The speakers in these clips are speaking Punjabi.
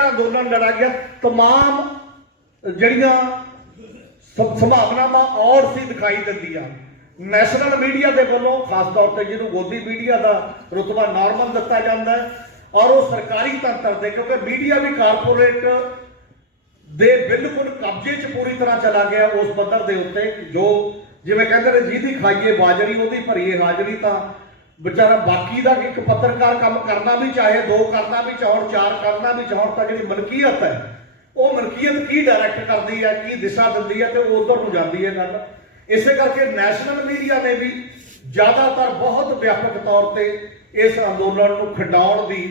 ਜਿਹੜਾ ਅੰਦੋਲਨ ਲੜਾ ਗਿਆ तमाम ਜਿਹੜੀਆਂ ਸੰਭਾਵਨਾਵਾਂ ਔਰ ਸੀ ਦਿਖਾਈ ਦਿੰਦੀਆਂ। ਨੈਸ਼ਨਲ ਮੀਡੀਆ ਦੇ ਵੱਲੋਂ ਖਾਸ ਤੌਰ ਤੇ ਜਿਹਨੂੰ ਗੋਦੀ ਮੀਡੀਆ ਦਾ ਰੁਤਬਾ ਨਾਰਮਲ ਦਿੱਤਾ ਜਾਂਦਾ ਹੈ ਔਰ ਉਹ ਸਰਕਾਰੀ ਤੰਤਰ ਦੇ, ਕਿਉਂਕਿ ਮੀਡੀਆ ਵੀ ਕਾਰਪੋਰੇਟ ਦੇ ਬਿਲਕੁਲ ਕਬਜ਼ੇ 'ਚ ਪੂਰੀ ਤਰ੍ਹਾਂ ਚਲਾ ਗਿਆ ਉਸ ਪੱਧਰ ਦੇ ਉੱਤੇ, ਜੋ ਜਿਵੇਂ ਕਹਿੰਦੇ ਨੇ ਜਿਹਦੀ ਖਾਈਏ ਬਾਜਰੀ ਉਹਦੀ ਭਰੀਏ ਹਾਜ਼ਰੀ। ਤਾਂ ਵਿਚਾਰਾ ਬਾਕੀ ਦਾ ਇੱਕ ਪੱਤਰਕਾਰ ਕੰਮ ਕਰਨਾ ਵੀ ਚਾਹੇ, 2 ਕਰਨਾ ਵੀ ਚਾਹਣ, 4 ਕਰਨਾ ਵੀ ਚਾਹਣ, ਤਾਂ ਜਿਹੜੀ ਮਲਕੀਅਤ ਹੈ ਉਹ ਮਲਕੀਅਤ ਕੀ ਡਾਇਰੈਕਟ ਕਰਦੀ ਹੈ, ਕੀ ਦਿਸ਼ਾ ਦਿੰਦੀ ਹੈ, ਤੇ ਉਧਰ ਨੂੰ ਜਾਂਦੀ ਹੈ ਗੱਲ। ਇਸੇ ਕਰਕੇ ਨੈਸ਼ਨਲ ਮੀਡੀਆ ਨੇ ਵੀ ਜ਼ਿਆਦਾਤਰ ਬਹੁਤ ਵਿਆਪਕ ਤੌਰ ਤੇ ਇਸ ਅੰਦੋਲਨ ਨੂੰ ਖਿੰਡਾਉਣ ਦੀ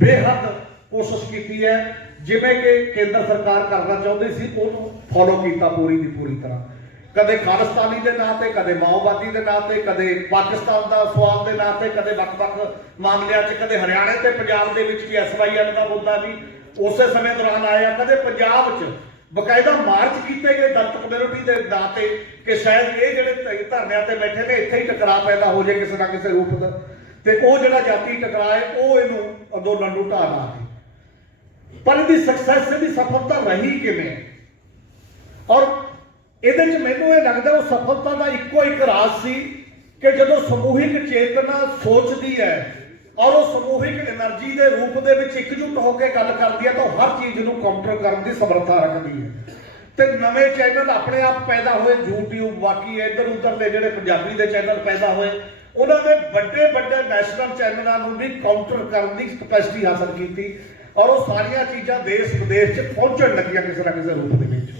ਬੇਹੱਦ ਕੋਸ਼ਿਸ਼ ਕੀਤੀ ਹੈ। ਜਿਵੇਂ ਕਿ ਕੇਂਦਰ ਸਰਕਾਰ ਕਰਨਾ ਚਾਹੁੰਦੀ ਸੀ ਉਹਨੂੰ ਫੋਲੋ ਕੀਤਾ ਪੂਰੀ ਦੀ ਪੂਰੀ ਤਰ੍ਹਾਂ। ਕਦੇ ਖਾਲਿਸਤਾਨੀ ਦੇ ਨਾਂ ਤੇ, ਕਦੇ ਮਾਓਵਾਦੀ ਦੇ ਨਾਂ ਤੇ, ਕਦੇ ਪਾਕਿਸਤਾਨ ਦਾ ਸਵਾਲ ਦੇ ਨਾਂ ਤੇ, ਕਦੇ ਵੱਖ-ਵੱਖ ਮਾਮਲਿਆਂ 'ਚ, ਕਦੇ ਹਰਿਆਣੇ ਤੇ ਪੰਜਾਬ ਦੇ ਵਿੱਚ ਵੀ SYL ਦਾ ਮੁੱਦਾ ਵੀ ਉਸੇ ਸਮੇਂ ਦੌਰਾਨ ਆਇਆ। ਕਦੇ ਪੰਜਾਬ 'ਚ ਬਕਾਇਦਾ ਮਾਰਚ ਕੀਤੇ ਗਏ ਦਲਿਤ ਕਮਿਊਨਿਟੀ ਦੇ ਨਾਂ ਤੇ ਕਿ ਸ਼ਾਇਦ ਇਹ ਜਿਹੜੇ ਧਰਨਿਆਂ ਤੇ ਬੈਠੇ ਨੇ ਇੱਥੇ ਹੀ ਟਕਰਾਅ ਪੈਦਾ ਹੋ ਜਾਏ ਕਿਸੇ ਨਾ ਕਿਸੇ ਰੂਪ ਦਾ, ਤੇ ਉਹ ਜਿਹੜਾ ਜਾਤੀ ਟਕਰਾਅ ਹੈ ਉਹ ਇਹਨੂੰ ਅੰਦੋਲਨ ਨੂੰ ਢਾਹ ਲਾ ਦੇ। ਪਰ ਇਹਦੀ ਸਕਸੈਸ, ਇਹਦੀ ਸਫਲਤਾ ਰਹੀ ਕਿਵੇਂ? ਔਰ ਇਹਦੇ 'ਚ ਮੈਨੂੰ ਇਹ ਲੱਗਦਾ ਉਹ ਸਫਲਤਾ ਦਾ ਇੱਕੋ ਇੱਕ ਰਾਜ਼ ਸੀ ਕਿ ਜਦੋਂ ਸਮੂਹਿਕ ਚੇਤਨਾ ਸੋਚਦੀ ਹੈ ਔਰ ਉਹ ਸਮੂਹਿਕ એનર્ਜੀ ਦੇ ਰੂਪ ਦੇ ਵਿੱਚ ਇਕਜੁੱਟ ਹੋ ਕੇ ਗੱਲ ਕਰਦੀ ਹੈ ਤਾਂ ਹਰ ਚੀਜ਼ ਨੂੰ ਕਾਊਂਟਰ ਕਰਨ ਦੀ ਸਮਰੱਥਾ ਰੱਖਦੀ ਹੈ। ਤੇ ਨਵੇਂ ਚੈਨਲ ਆਪਣੇ ਆਪ ਪੈਦਾ ਹੋਏ, YouTube, ਬਾਕੀ ਇੱਧਰ ਉੱਧਰ ਦੇ ਜਿਹੜੇ ਪੰਜਾਬੀ ਦੇ ਚੈਨਲ ਪੈਦਾ ਹੋਏ, ਉਹਨਾਂ ਨੇ ਵੱਡੇ ਵੱਡੇ ਨੈਸ਼ਨਲ ਚੈਨਲਾਂ ਨੂੰ ਵੀ ਕਾਊਂਟਰ ਕਰਨ ਦੀ ਕਪੈਸਿਟੀ ਹਾਸਲ ਕੀਤੀ ਔਰ ਉਹ ਸਾਰੀਆਂ ਚੀਜ਼ਾਂ ਦੇਸ਼ ਵਿਦੇਸ਼ 'ਚ ਪਹੁੰਚਣ ਲੱਗੀਆਂ ਕਿਸੇ ਨਾ ਕਿਸੇ ਰੂਪ ਦੇ ਵਿੱਚ।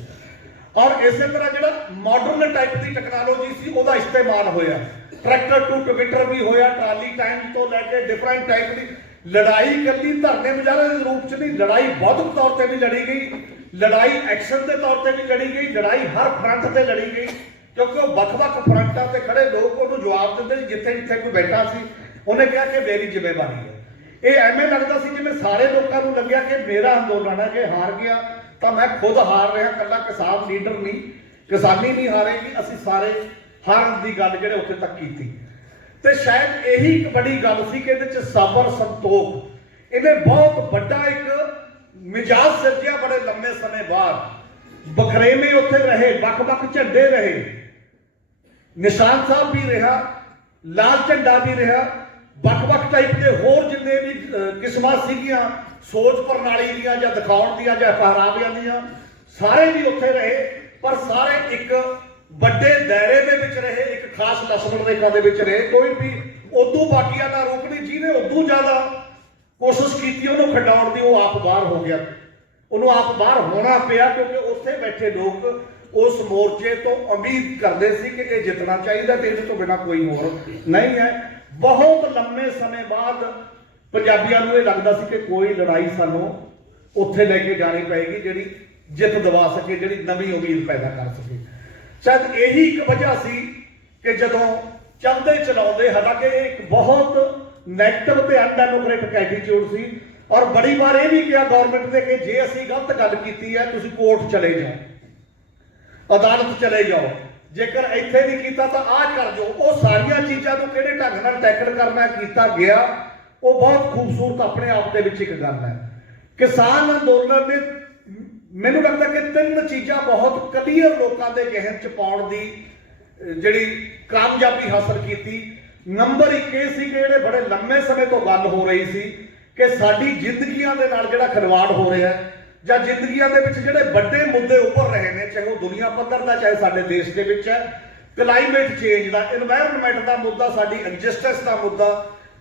ਔਰ ਇਸੇ ਤਰ੍ਹਾਂ ਜਿਹੜਾ ਮਾਡਰਨ ਟਾਈਪ ਦੀ ਟੈਕਨੋਲੋਜੀ ਸੀ ਉਹਦਾ ਇਸਤੇਮਾਲ ਹੋਇਆ। ਟਰੈਕਟਰ ਟੂ ਟਵਿੱਟਰ ਵੀ ਹੋਇਆ, ਟਰਾਲੀ ਟਾਈਮ ਤੋਂ ਲੈ ਕੇ ਡਿਫਰੈਂਟ ਟਾਈਪ ਦੀ ਲੜਾਈ। ਇਕੱਲੀ ਧਰਨੇ ਮੁਜ਼ਾਹਰੇ ਦੇ ਰੂਪ 'ਚ ਨਹੀਂ, ਲੜਾਈ ਬੌਧਿਕ ਤੌਰ ਤੇ ਵੀ ਲੜੀ ਗਈ, ਲੜਾਈ ਐਕਸ਼ਨ ਦੇ ਤੌਰ ਤੇ ਵੀ ਲੜੀ ਗਈ, ਲੜਾਈ ਹਰ ਫਰੰਟ ਤੇ ਲੜੀ ਗਈ, ਕਿਉਂਕਿ ਉਹ ਵੱਖ-ਵੱਖ ਫਰੰਟਾਂ ਤੇ ਖੜੇ ਲੋਕ ਉਹਨੂੰ ਜਵਾਬ ਦਿੰਦੇ ਸੀ। ਜਿੱਥੇ ਜਿੱਥੇ ਕੋਈ ਬੈਠਾ ਸੀ ਉਹਨੇ ਕਿਹਾ ਕਿ ਮੇਰੀ ਜ਼ਿੰਮੇਵਾਰੀ ਹੈ। ਇਹ ਐਵੇਂ ਲੱਗਦਾ ਸੀ ਜਿਵੇਂ ਸਾਰੇ ਲੋਕਾਂ ਨੂੰ ਲੱਗਿਆ ਕਿ ਮੇਰਾ ਅੰਦੋਲਨ ਹੈ, ਕਿ ਹਾਰ ਗਿਆ ਤਾਂ ਮੈਂ ਖੁਦ ਹਾਰ ਰਿਹਾ, ਇਕੱਲਾ ਕਿਸਾਨ ਲੀਡਰ ਨਹੀਂ, ਕਿਸਾਨੀ ਨਹੀਂ ਹਾਰੇਗੀ, ਅਸੀਂ ਸਾਰੇ ਹਾਰਨ ਦੀ ਗੱਲ ਜਿਹੜੇ ਉੱਥੇ ਤੱਕ ਕੀਤੀ। ਤੇ ਸ਼ਾਇਦ ਇਹੀ ਇੱਕ ਬੜੀ ਗੱਲ ਸੀ ਕਿ ਇਹਦੇ 'ਚ ਸਬਰ, ਸੰਤੋਖ, ਇਹਨੇ ਬਹੁਤ ਵੱਡਾ ਇੱਕ ਮਿਜਾਜ਼ ਸਿਰਜਿਆ ਬੜੇ ਲੰਮੇ ਸਮੇਂ ਬਾਅਦ। ਬਖਰੇਵੇਂ ਉੱਥੇ ਰਹੇ, ਵੱਖ-ਵੱਖ ਝੰਡੇ ਰਹੇ, ਨਿਸ਼ਾਨ ਸਾਹਿਬ ਵੀ ਰਿਹਾ, ਲਾਲ ਝੰਡਾ ਵੀ ਰਿਹਾ, ਵੱਖ-ਵੱਖ ਟਾਈਪ ਦੇ ਹੋਰ ਜਿੰਨੇ ਵੀ ਕਿਸਮਾਂ ਸੀਗੀਆਂ ਸੋਚ ਪ੍ਰਣਾਲੀ ਦੀਆਂ ਜਾਂ ਦਿਖਾਉਣ ਦੀਆਂ ਜਾਂ ਪਹਿਰਾਵਿਆਂ ਦੀਆਂ, ਸਾਰੇ ਵੀ ਉੱਥੇ ਰਹੇ। ਪਰ ਸਾਰੇ ਇੱਕ ਵੱਡੇ ਦਾਇਰੇ ਦੇ ਵਿੱਚ ਰਹੇ, ਇੱਕ ਖਾਸ ਲక్ష్మణ ਰੇਖਾ ਦੇ ਵਿੱਚ ਰਹੇ। ਕੋਈ ਵੀ ਉਦੋਂ ਬਾਕੀਆਂ ਦਾ ਰੂਪ ਨਹੀਂ। ਜਿਹਨੇ ਉਦੋਂ ਜ਼ਿਆਦਾ ਕੋਸ਼ਿਸ਼ ਕੀਤੀ ਉਹਨੂੰ ਖਿੰਡਾਉਣ ਦੀ, ਉਹ ਆਪ ਬਾਹਰ ਹੋ ਗਿਆ, ਉਹਨੂੰ ਆਪ ਬਾਹਰ ਹੋਣਾ ਪਿਆ, ਕਿਉਂਕਿ ਉੱਥੇ ਬੈਠੇ ਲੋਕ ਉਸ ਮੋਰਚੇ ਤੋਂ ਉਮੀਦ ਕਰਦੇ ਸੀ ਕਿ ਇਹ ਜਿੱਤਣਾ ਚਾਹੀਦਾ ਤੇ ਇਹਦੇ ਤੋਂ ਬਿਨਾਂ ਕੋਈ ਹੋਰ ਨਹੀਂ ਹੈ। ਬਹੁਤ ਲੰਮੇ ਸਮੇਂ ਬਾਅਦ ਪੰਜਾਬੀਆਂ ਨੂੰ ਇਹ ਲੱਗਦਾ ਸੀ ਕਿ ਕੋਈ ਲੜਾਈ ਸਾਨੂੰ ਉੱਥੇ ਲੈ ਕੇ ਜਾਣੀ ਪਏਗੀ ਜਿਹੜੀ ਜਿੱਤ ਦਿਵਾ ਸਕੇ, ਜਿਹੜੀ ਨਵੀਂ ਉਮੀਦ ਪੈਦਾ ਕਰ ਸਕੇ। ਸ਼ਾਇਦ ਇਹੀ ਇੱਕ ਵਜ੍ਹਾ ਸੀ ਕਿ ਜਦੋਂ ਚੱਲਦੇ ਚਲਾਉਂਦੇ, ਹਾਲਾਂਕਿ ਇਹ ਇੱਕ ਬਹੁਤ ਨੈਗੇਟਿਵ ਤੇ ਅਨਡੈਮੋਕ੍ਰੈਟਿਕ ਐਟੀਟਿਊਡ ਸੀ ਔਰ ਬੜੀ ਵਾਰ ਇਹ ਵੀ ਕਿਹਾ ਗਵਰਨਮੈਂਟ ਨੇ ਕਿ ਜੇ ਅਸੀਂ ਗਲਤ ਗੱਲ ਕੀਤੀ ਹੈ ਤੁਸੀਂ ਕੋਰਟ ਚਲੇ ਜਾਓ, ਅਦਾਲਤ ਚਲੇ ਜਾਓ, ਜੇਕਰ ਇੱਥੇ ਨਹੀਂ ਕੀਤਾ ਤਾਂ ਆਹ ਕਰ ਜਾਓ। ਉਹ ਸਾਰੀਆਂ ਚੀਜ਼ਾਂ ਨੂੰ ਕਿਹੜੇ ਢੰਗ ਨਾਲ ਟੈਕਲ ਕਰਨਾ ਕੀਤਾ ਗਿਆ, ਉਹ ਬਹੁਤ ਖੂਬਸੂਰਤ ਆਪਣੇ ਆਪ ਦੇ ਵਿੱਚ ਇੱਕ ਗੱਲ ਹੈ। ਕਿਸਾਨ ਅੰਦੋਲਨ ਨੇ ਮੈਨੂੰ ਲੱਗਦਾ ਕਿ 3 ਚੀਜ਼ਾਂ ਬਹੁਤ ਕਲੀਅਰ ਲੋਕਾਂ ਦੇ ਜ਼ਿਹਨ 'ਚ ਪਾਉਣ ਦੀ ਜਿਹੜੀ ਕਾਮਯਾਬੀ ਹਾਸਲ ਕੀਤੀ। ਨੰਬਰ 1 ਇਹ ਸੀ ਕਿ ਜਿਹੜੇ ਬੜੇ ਲੰਮੇ ਸਮੇਂ ਤੋਂ ਗੱਲ ਹੋ ਰਹੀ ਸੀ ਕਿ ਸਾਡੀ ਜ਼ਿੰਦਗੀਆਂ ਦੇ ਨਾਲ ਜਿਹੜਾ ਖਿਲਵਾੜ ਹੋ ਰਿਹਾ ਹੈ ਜਾਂ ਜ਼ਿੰਦਗੀਆਂ ਦੇ ਵਿੱਚ ਜਿਹੜੇ ਵੱਡੇ ਮੁੱਦੇ ਉੱਭਰ ਰਹੇ ਨੇ, ਚਾਹੇ ਉਹ ਦੁਨੀਆ ਪੱਧਰ ਦਾ, ਚਾਹੇ ਸਾਡੇ ਦੇਸ਼ ਦੇ ਵਿੱਚ ਹੈ, ਕਲਾਈਮੇਟ ਚੇਂਜ ਦਾ, এনवायरमेंट ਦਾ ਮੁੱਦਾ, ਸਾਡੀ ਐਗਜ਼ਿਸਟੈਂਸ ਦਾ ਮੁੱਦਾ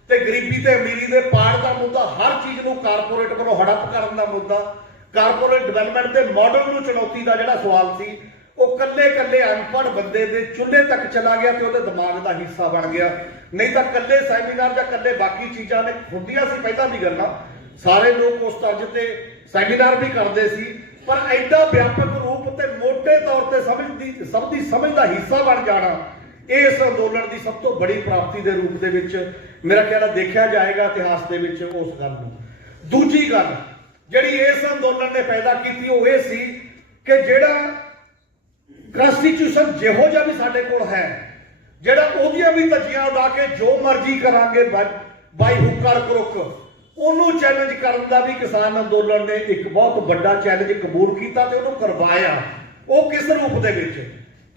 ਤੇ ਗਰੀਬੀ ਤੇ ਅਮੀਰੀ ਦੇ ਪਾੜ ਦਾ ਮੁੱਦਾ, ਹਰ ਚੀਜ਼ ਨੂੰ ਕਾਰਪੋਰੇਟ ਵੱਲੋਂ ਹੜੱਪ ਕਰਨ ਦਾ ਮੁੱਦਾ, ਕਾਰਪੋਰੇਟ ਡਿਵੈਲਪਮੈਂਟ ਦੇ ਮਾਡਲ ਨੂੰ ਚੁਣੌਤੀ ਦਾ ਜਿਹੜਾ ਸਵਾਲ ਸੀ, ਉਹ ਕੱਲੇ ਅਨਪੜ੍ਹ ਬੰਦੇ ਦੇ ਚੁੱਲ੍ਹੇ ਤੱਕ ਚਲਾ ਗਿਆ ਤੇ ਉਹਦੇ ਦਿਮਾਗ ਦਾ ਹਿੱਸਾ ਬਣ ਗਿਆ। ਨਹੀਂ ਤਾਂ ਕੱਲੇ ਸੈਮੀਨਾਰ ਜਾਂ ਕੱਲੇ ਬਾਕੀ ਚੀਜ਼ਾਂ ਨੇ ਹੁੰਦੀਆਂ ਸੀ ਪਹਿਲਾਂ ਦੀ ਗੱਲਾਂ, ਸਾਰੇ ਲੋਕ ਉਸ ਤਰ੍ਹਾਂ ਤੇ ਸੈਮੀਨਾਰ ਵੀ ਕਰਦੇ ਸੀ, ਪਰ ਐਡਾ ਵਿਆਪਕ ਰੂਪ ਤੇ ਮੋਟੇ ਤੌਰ ਤੇ ਸਭ ਦੀ ਸਮਝ ਦਾ ਹਿੱਸਾ ਬਣ ਜਾਣਾ ਇਸ ਅੰਦੋਲਨ ਦੀ ਸਭ ਤੋਂ ਬੜੀ ਪ੍ਰਾਪਤੀ ਦੇ ਰੂਪ ਦੇ ਵਿੱਚ ਮੇਰਾ ਖਿਆਲ ਦੇਖਿਆ ਜਾਏਗਾ ਇਤਿਹਾਸ ਦੇ ਵਿੱਚ ਉਸ ਗੱਲ ਨੂੰ। ਦੂਜੀ ਗੱਲ ਜਿਹੜੀ ਇਸ ਅੰਦੋਲਨ ਨੇ ਪੈਦਾ ਕੀਤੀ ਉਹ ਇਹ ਸੀ ਕਿ ਜਿਹੜਾ ਕਨਸਟੀਟਿਊਸ਼ਨ ਜਿਹੋ ਜਿਹਾ ਵੀ ਸਾਡੇ ਕੋਲ ਹੈ, ਜਿਹੜਾ ਉਹਦੀਆਂ ਵੀ ਧੱਜੀਆਂ ਉਡਾ ਕੇ ਜੋ ਮਰਜ਼ੀ ਕਰਾਂਗੇ ਬਾਈ ਹੁੱਕ ਔਰ ਕਰੁੱਕ, ਉਹਨੂੰ ਚੈਲੰਜ ਕਰਨ ਦਾ ਵੀ ਕਿਸਾਨ ਅੰਦੋਲਨ ਨੇ ਇੱਕ ਬਹੁਤ ਵੱਡਾ ਚੈਲੰਜ ਕਬੂਲ ਕੀਤਾ ਤੇ ਉਹਨੂੰ ਕਰਵਾਇਆ। ਉਹ ਕਿਸ ਰੂਪ ਦੇ ਵਿੱਚ?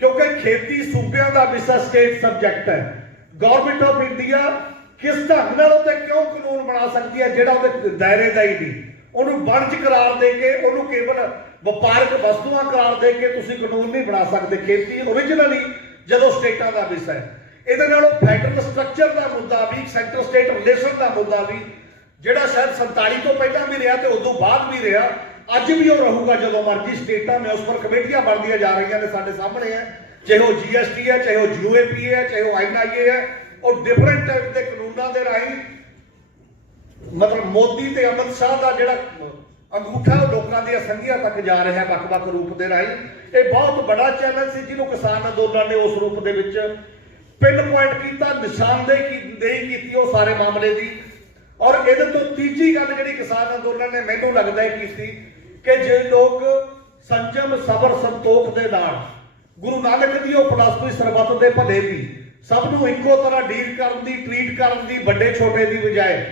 ਕਿਉਂਕਿ ਖੇਤੀ ਸੂਬਿਆਂ ਦਾ ਵਿਸ਼ਾ ਸਟੇਟ ਸਬਜੈਕਟ ਹੈ। ਗਵਰਨਮੈਂਟ ਆਫ ਇੰਡੀਆ ਕਿਸ ਢੰਗ ਨਾਲ ਉੱਤੇ ਕਿਉਂ ਕਾਨੂੰਨ ਬਣਾ ਸਕਦੀ ਹੈ ਜਿਹੜਾ ਉਹਦੇ ਦਾਇਰੇ ਦਾ ਹੀ ਨਹੀਂ? ਉਹਨੂੰ ਵਣਜ ਕਰਾਰ ਦੇ ਕੇ, ਉਹਨੂੰ ਕੇਵਲ ਵਪਾਰਕ ਵਸਤੂਆਂ ਕਰਾਰ ਦੇ ਕੇ ਤੁਸੀਂ ਕਾਨੂੰਨ ਨਹੀਂ ਬਣਾ ਸਕਦੇ। ਖੇਤੀ ਓਰੀਜਨਲੀ ਜਦੋਂ ਸਟੇਟਾਂ ਦਾ ਵਿਸ਼ਾ ਹੈ, ਇਹਦੇ ਨਾਲ ਫੈਡਰਲ ਸਟਰਕਚਰ ਦਾ ਮੁੱਦਾ ਵੀ, ਸੈਂਟਰ ਸਟੇਟ ਰਿਲੇਸ਼ਨ ਦਾ ਮੁੱਦਾ ਵੀ, ਜਿਹੜਾ ਸ਼ਾਇਦ 47 ਤੋਂ ਪਹਿਲਾਂ ਵੀ ਰਿਹਾ ਤੇ ਉਦੋਂ ਬਾਅਦ ਵੀ ਰਿਹਾ, ਅੱਜ ਵੀ ਉਹ ਰਹੂਗਾ ਜਦੋਂ ਮਰਜ਼ੀ ਸਟੇਟਾਂ ਮਿਊਨਿਸਪਲ ਕਮੇਟੀਆਂ ਬਣਦੀਆਂ ਜਾ ਰਹੀਆਂ ਨੇ, ਸਾਡੇ ਸਾਹਮਣੇ ਹੈ। ਚਾਹੇ ਉਹ GST ਹੈ, ਚਾਹੇ ਉਹ UAP ਹੈ, ਚਾਹੇ ਉਹ INIA ਹੈ, ਉਹ ਡਿਫਰੈਂਟ ਟਾਈਪ ਦੇ ਕਾਨੂੰਨਾਂ ਦੇ ਰਾਹੀਂ ਮਤਲਬ ਮੋਦੀ ਤੇ ਅਮਿਤ ਸ਼ਾਹ ਦਾ ਜਿਹੜਾ ਅੰਗੂਠਾ ਉਹ ਲੋਕਾਂ ਦੀਆਂ ਸੰਘੀਆਂ ਤੱਕ ਜਾ ਰਿਹਾ ਵੱਖ-ਵੱਖ ਰੂਪ ਦੇ ਰਾਹੀਂ। ਇਹ ਬਹੁਤ ਬੜਾ ਚੈਲੰਜ ਸੀ ਜਿਹਨੂੰ ਕਿਸਾਨ ਅੰਦੋਲਨ ਨੇ ਉਸ ਰੂਪ ਦੇ ਵਿੱਚ ਪਿੰਨ ਪੁਆਇੰਟ ਕੀਤਾ, ਨਿਸ਼ਾਨਦੇਹੀ ਕੀਤੀ ਉਹ ਸਾਰੇ ਮਾਮਲੇ ਦੀ। ਔਰ ਇਹਦੇ ਤੋਂ ਤੀਜੀ ਗੱਲ ਜਿਹੜੀ ਕਿਸਾਨ ਅੰਦੋਲਨ ਨੇ ਮੈਨੂੰ ਲੱਗਦਾ ਹੈ ਕੀਤੀ ਕਿ ਜੇ ਲੋਕ ਸੰਜਮ, ਸਬਰ, ਸੰਤੋਖ ਦੇ ਨਾਲ ਗੁਰੂ ਨਾਨਕ ਦੀ ਉਹ ਫਿਲਾਸਫੀ ਸਰਬੱਤ ਦੇ ਭਲੇ ਦੀ, ਸਭ ਨੂੰ ਇੱਕੋ ਤਰ੍ਹਾਂ ਡੀਲ ਕਰਨ ਦੀ, ਟ੍ਰੀਟ ਕਰਨ ਦੀ, ਵੱਡੇ ਛੋਟੇ ਦੀ ਬਜਾਏ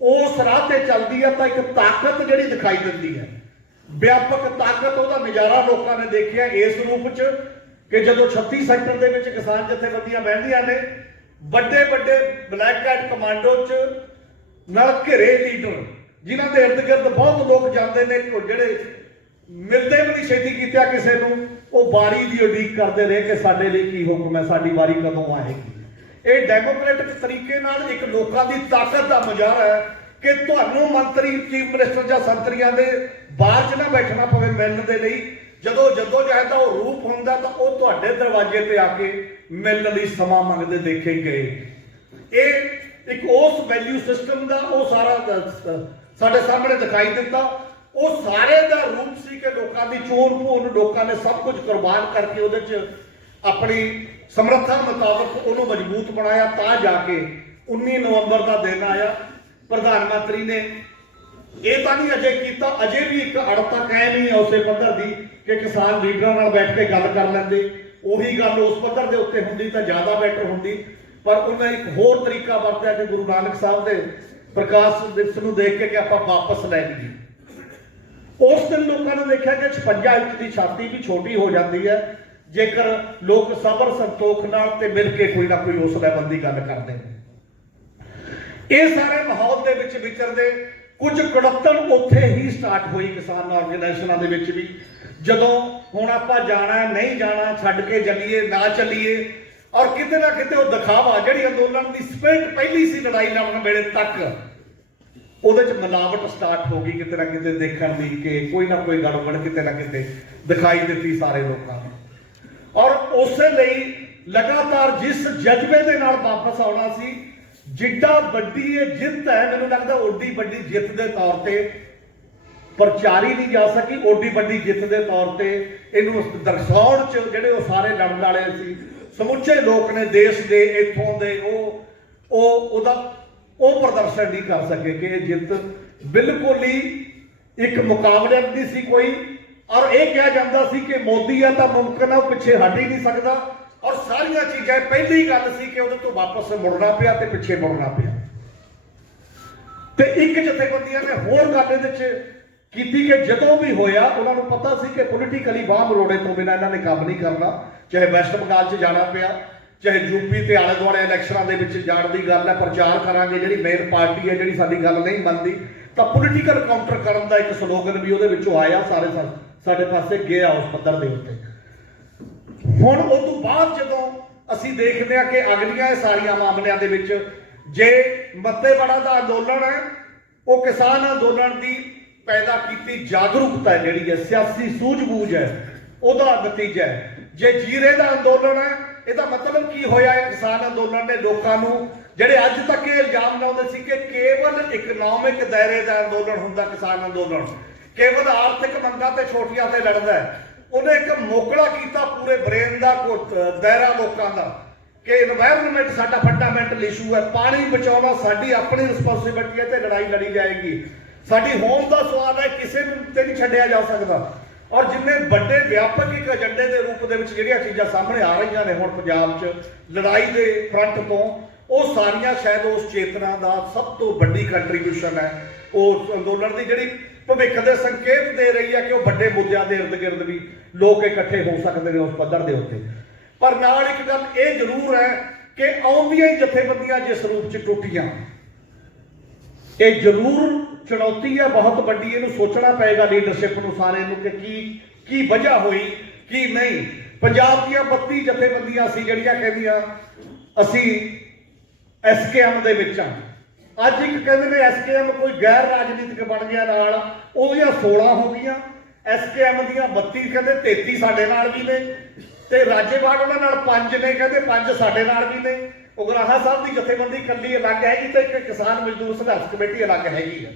ਉਸ ਰਾਹ ਤੇ ਚੱਲਦੀ ਹੈ ਤਾਂ ਇੱਕ ਤਾਕਤ ਜਿਹੜੀ ਦਿਖਾਈ ਦਿੰਦੀ ਹੈ, ਵਿਆਪਕ ਤਾਕਤ। ਉਹਦਾ ਨਜ਼ਾਰਾ ਲੋਕਾਂ ਨੇ ਦੇਖਿਆ ਇਸ ਰੂਪ 'ਚ ਕਿ ਜਦੋਂ 36 ਸੈਕਟਰ ਦੇ ਵਿੱਚ ਕਿਸਾਨ ਜਥੇਬੰਦੀਆਂ ਬਹਿੰਦੀਆਂ ਨੇ, ਵੱਡੇ ਵੱਡੇ ਬਲੈਕ ਕੈਟ ਕਮਾਂਡੋ 'ਚ ਨਾਲ ਘਿਰੇ ਲੀਡਰ ਜਿਨ੍ਹਾਂ ਦੇ ਇਰਦ ਗਿਰਦ ਬਹੁਤ ਲੋਕ ਜਾਂਦੇ ਨੇ, ਜਿਹੜੇ ਮਿਲਦੇ ਵੀ ਨਹੀਂ ਛੇਤੀ ਕੀਤਾ ਕਿਸੇ ਨੂੰ, ਉਹ ਵਾਰੀ ਦੀ ਉਡੀਕ ਕਰਦੇ ਰਹੇ ਕਿ ਸਾਡੇ ਲਈ ਕੀ ਹੁਕਮ ਹੈ, ਸਾਡੀ ਵਾਰੀ ਕਦੋਂ ਆਏਗੀ। ਇਹ ਡੈਮੋਕ੍ਰੈਟਿਕ ਤਰੀਕੇ ਨਾਲ ਇੱਕ ਲੋਕਾਂ ਦੀ ਤਾਕਤ ਦਾ ਮੁਜ਼ਾਹਰਾ ਹੈ ਕਿ ਤੁਹਾਨੂੰ ਮੰਤਰੀ, ਚੀਫ ਮਿਨਿਸਟਰ ਜਾਂ ਸੰਤਰੀਆਂ ਦੇ ਬਾਹਰ 'ਚ ਨਾ ਬੈਠਣਾ ਪਵੇ ਮਿਲਣ ਦੇ ਲਈ। ਜਦੋਂ ਜਦੋਜਹਿਦ ਦਾ ਉਹ ਰੂਪ ਹੁੰਦਾ ਤਾਂ ਉਹ ਤੁਹਾਡੇ ਦਰਵਾਜ਼ੇ ਤੇ ਆ ਕੇ ਮਿਲਣ ਲਈ ਸਮਾਂ ਮੰਗਦੇ ਦੇਖੇ ਗਏ। ਇਹ ਇੱਕ ਉਸ ਵੈਲਿਊ ਸਿਸਟਮ ਦਾ ਉਹ ਸਾਰਾ ਸਾਡੇ ਸਾਹਮਣੇ ਦਿਖਾਈ ਦਿੱਤਾ। ਉਹ ਸਾਰੇ ਦਾ ਰੂਪ ਸੀ ਕਿ ਲੋਕਾਂ ਦੀ ਚੋਣ ਭੂਣ, ਲੋਕਾਂ ਨੇ ਸਭ ਕੁਝ ਕੁਰਬਾਨ ਕਰਕੇ ਉਹਦੇ 'ਚ ਆਪਣੀ ਸਮਰੱਥਾ ਮੁਤਾਬਕ ਉਹਨੂੰ ਮਜ਼ਬੂਤ ਬਣਾਇਆ। ਤਾਂ ਜਾ ਕੇ 19 ਨਵੰਬਰ ਦਾ ਦਿਨ ਆਇਆ। ਪ੍ਰਧਾਨ ਮੰਤਰੀ ਨੇ ਇਹ ਤਾਂ ਨਹੀਂ ਅਜੇ ਕੀਤਾ, ਅਜੇ ਵੀ ਇੱਕ ਅੜਤਾ ਕਾਇਮ ਹੀ ਹੈ ਉਸੇ ਪੱਧਰ ਦੀ ਕਿ ਕਿਸਾਨ ਲੀਡਰਾਂ ਨਾਲ ਬੈਠ ਕੇ ਗੱਲ ਕਰ ਲੈਂਦੇ। ਉਹੀ ਗੱਲ ਉਸ ਪੱਧਰ ਦੇ ਉੱਤੇ ਹੁੰਦੀ ਤਾਂ ਜ਼ਿਆਦਾ ਬੈਟਰ ਹੁੰਦੀ, ਪਰ ਉਹਨੇ ਇੱਕ ਹੋਰ ਤਰੀਕਾ ਵਰਤਿਆ ਕਿ ਗੁਰੂ ਨਾਨਕ ਸਾਹਿਬ ਦੇ ਪ੍ਰਕਾਸ਼ ਦਿਵਸ ਨੂੰ ਦੇਖ ਕੇ ਕਿ ਆਪਾਂ ਵਾਪਸ ਲੈ ਲਈਏ। ਉਸ ਦਿਨ ਲੋਕਾਂ ਨੇ ਦੇਖਿਆ ਕਿ 56 ਇੰਚ ਦੀ ਛਾਤੀ ਵੀ ਛੋਟੀ ਹੋ ਜਾਂਦੀ ਹੈ ਜੇਕਰ ਲੋਕ ਸਬਰ, ਸੰਤੋਖ ਨਾਲ ਤੇ ਮਿਲ ਕੇ ਕੋਈ ਨਾ ਕੋਈ ਉਸ ਲੈਵਲ ਦੀ ਗੱਲ ਕਰਦੇ ਨੇ। ਇਹ ਸਾਰੇ ਮਾਹੌਲ ਦੇ ਵਿੱਚ ਵਿਚਰਦੇ ਕੁਝ ਕੁੜੱਤਣ ਉੱਥੇ ਹੀ ਸਟਾਰਟ ਹੋਈ ਕਿਸਾਨ ਆਰਗੇਨਾਈਜੇਸ਼ਨਾਂ ਦੇ ਵਿੱਚ ਵੀ। ਜਦੋਂ ਹੁਣ ਆਪਾਂ ਜਾਣਾ ਨਹੀਂ ਜਾਣਾ, ਛੱਡ ਕੇ ਚੱਲੀਏ ਨਾ ਚੱਲੀਏ, ਔਰ ਕਿਤੇ ਨਾ ਕਿਤੇ ਉਹ ਦਿਖਾਵਾ ਜਿਹੜੀ ਅੰਦੋਲਨ ਦੀ ਸਪਿਰਿਟ ਪਹਿਲੀ ਸੀ ਲੜਾਈ ਲੜਨ ਵੇਲੇ ਤੱਕ, ਉਹਦੇ 'ਚ ਮਿਲਾਵਟ ਸਟਾਰਟ ਹੋ ਗਈ ਕਿਤੇ ਨਾ ਕਿਤੇ ਦੇਖਣ ਦੀ ਕਿ ਕੋਈ ਨਾ ਕੋਈ ਗੜਬੜ ਕਿਤੇ ਨਾ ਕਿਤੇ ਦਿਖਾਈ ਦਿੱਤੀ ਸਾਰੇ ਲੋਕਾਂ ਨੂੰ। ਔਰ ਉਸੇ ਲਈ ਲਗਾਤਾਰ ਜਿਸ ਜਜ਼ਬੇ ਦੇ ਨਾਲ ਵਾਪਸ ਆਉਣਾ ਸੀ, ਜਿੱਡਾ ਵੱਡੀ ਇਹ ਜਿੱਤ ਹੈ, ਮੈਨੂੰ ਲੱਗਦਾ ਓਡੀ ਵੱਡੀ ਜਿੱਤ ਦੇ ਤੌਰ ਤੇ ਪ੍ਰਚਾਰੀ ਨਹੀਂ ਜਾ ਸਕੀ। ਓਡੀ ਵੱਡੀ ਜਿੱਤ ਦੇ ਤੌਰ ਤੇ ਇਹਨੂੰ ਦਰਸਾਉਣ 'ਚ ਜਿਹੜੇ ਉਹ ਸਾਰੇ ਲੜਨ ਵਾਲੇ ਸੀ, ਸਮੁੱਚੇ ਲੋਕ ਨੇ ਦੇਸ਼ ਦੇ, ਇੱਥੋਂ ਦੇ, ਉਹ ਪ੍ਰਦਰਸ਼ਨ ਨਹੀਂ ਕਰ ਸਕੇ ਕਿ ਇਹ ਜਿੱਤ ਬਿਲਕੁਲ ਹੀ ਇੱਕ ਮੁਕਾਬਲੇ ਦੀ ਸੀ ਕੋਈ। ਔਰ ਇਹ ਕਿਹਾ ਜਾਂਦਾ ਸੀ ਕਿ ਮੋਦੀ ਆ ਤਾਂ ਮੁਮਕਿਨ ਆ, ਉਹ ਪਿੱਛੇ ਹਟ ਹੀ ਨਹੀਂ ਸਕਦਾ। ਔਰ ਸਾਰੀਆਂ ਚੀਜ਼ਾਂ, ਪਹਿਲੀ ਗੱਲ ਸੀ ਕਿ ਉਹਦੇ ਤੋਂ ਵਾਪਸ ਮੁੜਨਾ ਪਿਆ ਤੇ ਪਿੱਛੇ ਮੁੜਨਾ ਪਿਆ। ਤੇ ਇੱਕ ਜਥੇਬੰਦੀਆਂ ਨੇ ਹੋਰ ਗੱਲ ਇਹਦੇ 'ਚ ਕੀਤੀ ਕਿ ਜਦੋਂ ਵੀ ਹੋਇਆ ਉਹਨਾਂ ਨੂੰ ਪਤਾ ਸੀ ਕਿ ਪੋਲੀਟੀਕਲੀ ਬਾਹ ਮਰੋੜੇ ਤੋਂ ਬਿਨਾਂ ਇਹਨਾਂ ਨੇ ਕੰਮ ਨਹੀਂ ਕਰਨਾ। ਚਾਹੇ ਵੈਸਟ ਬੰਗਾਲ 'ਚ ਜਾਣਾ ਪਿਆ, ਚਾਹੇ ਯੂਪੀ ਤੇ ਆਲੇ ਦੁਆਲੇ ਇਲੈਕਸ਼ਨਾਂ ਦੇ ਵਿੱਚ ਜਾਣ ਦੀ ਗੱਲ ਹੈ, ਪ੍ਰਚਾਰ ਕਰਾਂਗੇ, ਜਿਹੜੀ ਮੇਨ ਪਾਰਟੀ ਹੈ ਜਿਹੜੀ ਸਾਡੀ ਗੱਲ ਨਹੀਂ ਮੰਨਦੀ, ਤਾਂ ਪੋਲੀਟੀਕਲ ਕਾਊਂਟਰ ਕਰਨ ਦਾ ਇੱਕ ਸਲੋਗਨ ਵੀ ਉਹਦੇ ਵਿੱਚੋਂ ਆਇਆ, ਸਾਰੇ ਸਾਡੇ ਪਾਸੇ ਗਿਆ ਉਸ ਪੱਧਰ ਦੇ ਉੱਤੇ। ਹੁਣ ਉਸ ਤੋਂ ਬਾਅਦ ਜਦੋਂ ਅਸੀਂ ਦੇਖਦੇ ਹਾਂ ਕਿ ਅਗਲੀਆਂ ਇਹ ਸਾਰੀਆਂ ਮਾਮਲਿਆਂ ਦੇ ਵਿੱਚ ਜੇ ਮੱਤੇਵਾੜਾ ਦਾ ਅੰਦੋਲਨ ਹੈ, ਉਹ ਕਿਸਾਨ ਅੰਦੋਲਨ ਦੀ ਪੈਦਾ ਕੀਤੀ ਜਾਗਰੂਕਤਾ ਜਿਹੜੀ ਹੈ, ਸਿਆਸੀ ਸੂਝ-ਬੂਝ ਹੈ, ਉਹਦਾ ਨਤੀਜਾ ਹੈ। ਜੇ ਜੀਰੇ ਦਾ ਅੰਦੋਲਨ ਹੈ, ਇਹਦਾ ਮਤਲਬ ਕੀ ਹੋਇਆ ਹੈ? ਕਿਸਾਨ ਅੰਦੋਲਨ ਨੇ ਲੋਕਾਂ ਨੂੰ ਜਿਹੜੇ ਅੱਜ ਤੱਕ ਇਹ ਇਲਜ਼ਾਮ ਲਾਉਂਦੇ ਸੀ ਕਿ ਕੇਵਲ ਇਕਨੋਮਿਕ ਦਾਇਰੇ ਦਾ ਅੰਦੋਲਨ ਹੁੰਦਾ ਕਿਸਾਨ ਅੰਦੋਲਨ, ਕੇਵਲ ਆਰਥਿਕ ਮੰਗਾਂ ਤੇ ਛੋਟੀਆਂ ਤੇ ਲੜਦਾ ਹੈ, ਉਹਨੇ ਇੱਕ ਮੋਕਲਾ ਕੀਤਾ ਪੂਰੇ ਬ੍ਰੇਨ ਦਾ ਦਾਇਰਾ ਲੋਕਾਂ ਦਾ ਕਿ এনवायरमेंट ਸਾਡਾ ਫੰਡਾਮੈਂਟਲ ਇਸ਼ੂ ਹੈ, ਪਾਣੀ ਬਚਾਉਣਾ ਸਾਡੀ ਆਪਣੀ ਰਿਸਪੌਂਸਿਬਿਲਿਟੀ ਹੈ ਤੇ ਲੜਾਈ ਲੜੀ ਜਾਏਗੀ। ਸਾਡੀ ਹੋਂਦ ਦਾ ਸਵਾਲ ਹੈ, ਕਿਸੇ ਨੂੰ ਤੇ ਨਹੀਂ ਛੱਡਿਆ ਜਾ ਸਕਦਾ। ਔਰ ਜਿੰਨੇ ਵੱਡੇ ਵਿਆਪਕ ਇੱਕ ਏਜੰਡੇ ਦੇ ਰੂਪ ਦੇ ਵਿੱਚ ਜਿਹੜੀਆਂ ਚੀਜ਼ਾਂ ਸਾਹਮਣੇ ਆ ਰਹੀਆਂ ਨੇ ਹੁਣ ਪੰਜਾਬ 'ਚ ਲੜਾਈ ਦੇ ਫਰੰਟ ਤੋਂ, ਉਹ ਸਾਰੀਆਂ ਸ਼ਾਇਦ ਉਸ ਚੇਤਨਾ ਦਾ ਸਭ ਤੋਂ ਵੱਡੀ ਕੰਟਰੀਬਿਊਸ਼ਨ ਹੈ। ਉਹ ਅੰਦੋਲਨ ਦੀ ਜਿਹੜੀ ਭਵਿੱਖ ਦੇ ਸੰਕੇਤ ਦੇ ਰਹੀ ਹੈ ਕਿ ਉਹ ਵੱਡੇ ਮੁੱਦਿਆਂ ਦੇ ਇਰਦ ਗਿਰਦ ਵੀ ਲੋਕ ਇਕੱਠੇ ਹੋ ਸਕਦੇ ਨੇ ਉਸ ਪੱਧਰ ਦੇ ਉੱਤੇ। ਪਰ ਨਾਲ ਇੱਕ ਗੱਲ ਇਹ ਜ਼ਰੂਰ ਹੈ ਕਿ ਆਉਂਦੀਆਂ ਹੀ ਜਥੇਬੰਦੀਆਂ ਜਿਸ ਰੂਪ 'ਚ ਟੁੱਟੀਆਂ, ਇਹ ਜ਼ਰੂਰ ਚੁਣੌਤੀ ਹੈ ਬਹੁਤ ਵੱਡੀ। ਇਹਨੂੰ ਸੋਚਣਾ ਪਏਗਾ ਲੀਡਰਸ਼ਿਪ ਨੂੰ, ਸਾਰੇ ਨੂੰ, ਕਿ ਕੀ ਵਜ੍ਹਾ ਹੋਈ ਕੀ ਨਹੀਂ। ਪੰਜਾਬ ਦੀਆਂ 32 ਜਥੇਬੰਦੀਆਂ ਸੀ ਜਿਹੜੀਆਂ ਕਹਿੰਦੀਆਂ ਅਸੀਂ SKM ਦੇ ਵਿੱਚ ਆ। ਅੱਜ ਇੱਕ ਕਹਿੰਦੇ ਨੇ SKM ਕੋਈ ਗੈਰ ਰਾਜਨੀਤਿਕ ਬਣ ਗਿਆ ਨਾਲ, ਉਹਦੀਆਂ 16 ਹੋ ਗਈਆਂ। SKM ਦੀਆਂ 32 ਕਹਿੰਦੇ 33 ਸਾਡੇ ਨਾਲ ਵੀ ਨੇ, ਤੇ ਰਾਜੇਵਾੜ ਉਹਨਾਂ ਨਾਲ 5 ਨੇ, ਕਹਿੰਦੇ 5 ਸਾਡੇ ਨਾਲ ਵੀ ਨੇ। ਉਗਰਾਹਾ ਸਾਹਿਬ ਦੀ ਜਥੇਬੰਦੀ ਇਕੱਲੀ ਅਲੱਗ ਹੈਗੀ ਤੇ ਇੱਕ ਕਿਸਾਨ ਮਜ਼ਦੂਰ ਸੰਘਰਸ਼ ਕਮੇਟੀ ਅਲੱਗ ਹੈਗੀ ਹੈ।